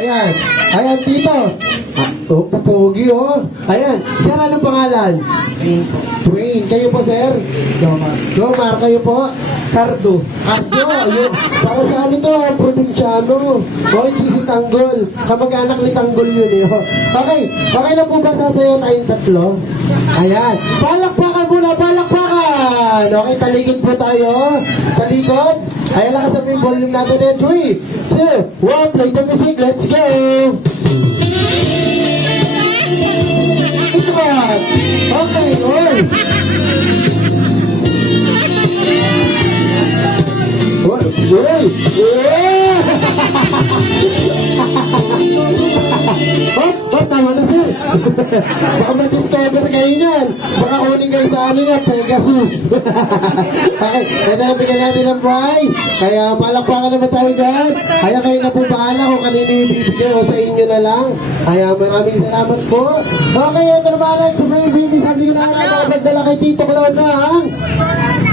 Ayan. Ayan, Tito. Oh, pogi, oh. Ayan. Sir, anong pangalan? Green po. Twain. Kayo po, sir? Jomar. Jomar, kayo po? Cardo. Cardo, ayun. Para sa ano to, probinsyano. O, hindi si Tanggol. Kamag-anak ni Tanggol yun, eh. Oh. Okay. Okay na po ba sasayaw tayong tatlo? Ayan. Palakpakan muna, palakpakan. Okay, talikod po tayo. Talikod. Ayan, lakas ang yung volume natin. 3, 2, 1, play the music. Let's go. Ito ba? Okay, all. Yay! Yeah! Oh, tama na sir. Baka ma-discover kayo yan. Baka kunin kayo sa ano yan, Pegasus. Okay, ito na bigyan natin ng prize. Kaya palakpakan naman tayo dyan. Kaya kayo na po bahala kung kanino yung bibigyan o sa inyo na lang. Kaya maraming salamat po. Okay, ito naman ang Supreme Baby. Sabi ko na nga, makapagdala kay Tito Clown na, ha?